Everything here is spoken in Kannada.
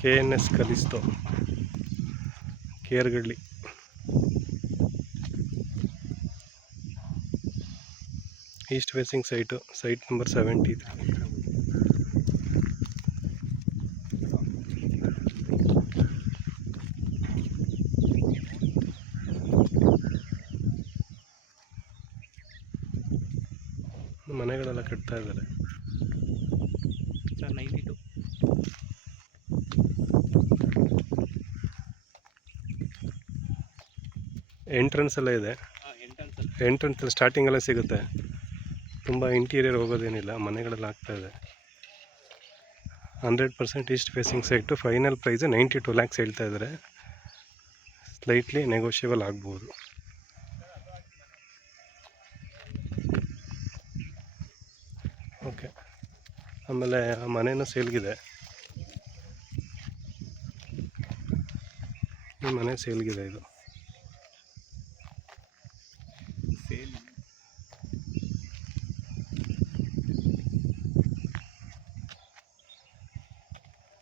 KNS ಕಲಿಸ್ತು ಕೇರ್ಗಳ್ಳಿ. East facing site, site number 73. ಮನೆಗಳೆಲ್ಲ ಕಟ್ತಾ ಇದ್ದಾರೆ. 92 ಎಂಟ್ರೆನ್ಸ್ ಎಲ್ಲ ಇದೆ. ಎಂಟ್ರೆನ್ಸ್ ಸ್ಟಾರ್ಟಿಂಗಲ್ಲೇ ಸಿಗುತ್ತೆ. ತುಂಬ ಇಂಟೀರಿಯರ್ ಹೋಗೋದೇನಿಲ್ಲ, ಮನೆಗಳೆಲ್ಲ ಆಗ್ತಾಯಿದೆ. 100% east facing site. Final price 92 lakhs ಹೇಳ್ತಾ ಇದ್ದಾರೆ. ಸ್ಲೈಟ್ಲಿ ನೆಗೋಷಿಯಬಲ್ ಆಗ್ಬೋದು. ಓಕೆ, ಆಮೇಲೆ ಆ ಮನೆಯೂ ಸೇಲ್ಗಿದೆ. ಈ ಮನೆ ಸೇಲ್ಗಿದೆ ಇದು.